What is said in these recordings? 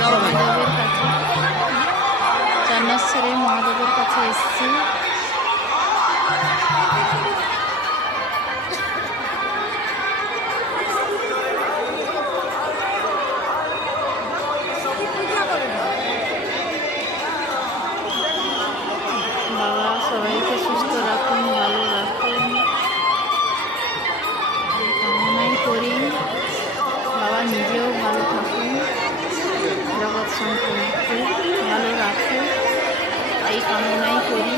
মহাদেবের কাছে, চান্নাশ্বরের মহাদেবের কাছে এসেছি। বাবা সবাইকে সুস্থ রাখুন, ভালো রাখুন এই কামনাই করি। বাবা নিজেও ভালো থাকুন, জগৎ সম্পর্কে ভালো রাখুন এই কামনাই করি।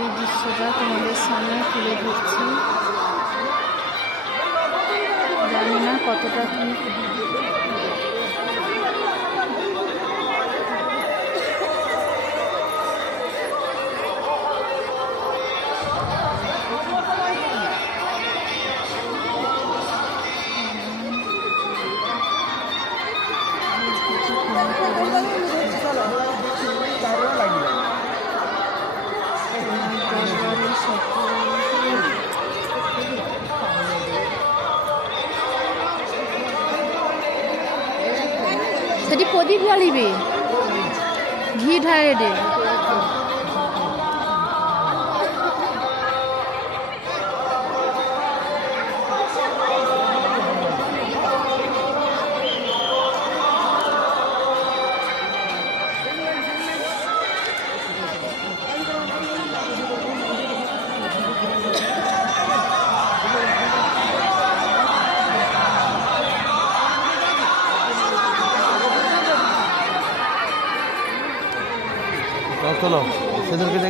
এই দৃশ্যটা তোমাদের সামনে তুলে ধরছি। জানি না কতটা কি ସେଠି ପ୍ରଦୀପ ଜାଳିବେ, ଘି ଢାଳିବେ। চলো সেদেরকে